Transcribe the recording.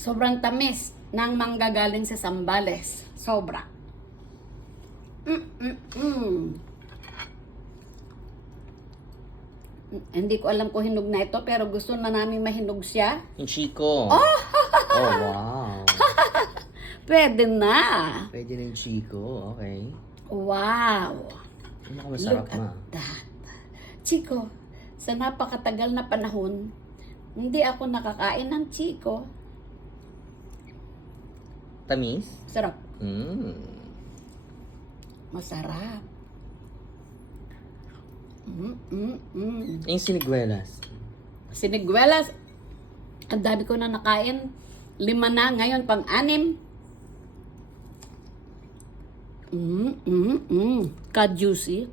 Sobrang tamis ng mangga galing sa Zambales. Sobra. Hindi ko alam kung hinog na ito, pero gusto na namin mahinog siya. Yung Chico. Oh, wow. Pwede na. Pwede na yung Chico. Okay. Wow. Masarap Look na. at that. Chico, sa napakatagal na panahon, hindi ako nakakain ng Chico. Tamis? Sarap. Masarap. Yung siniguelas. Siniguelas, ang dami ko na nakain. 5 na, ngayon pang-6. Ka-juicy.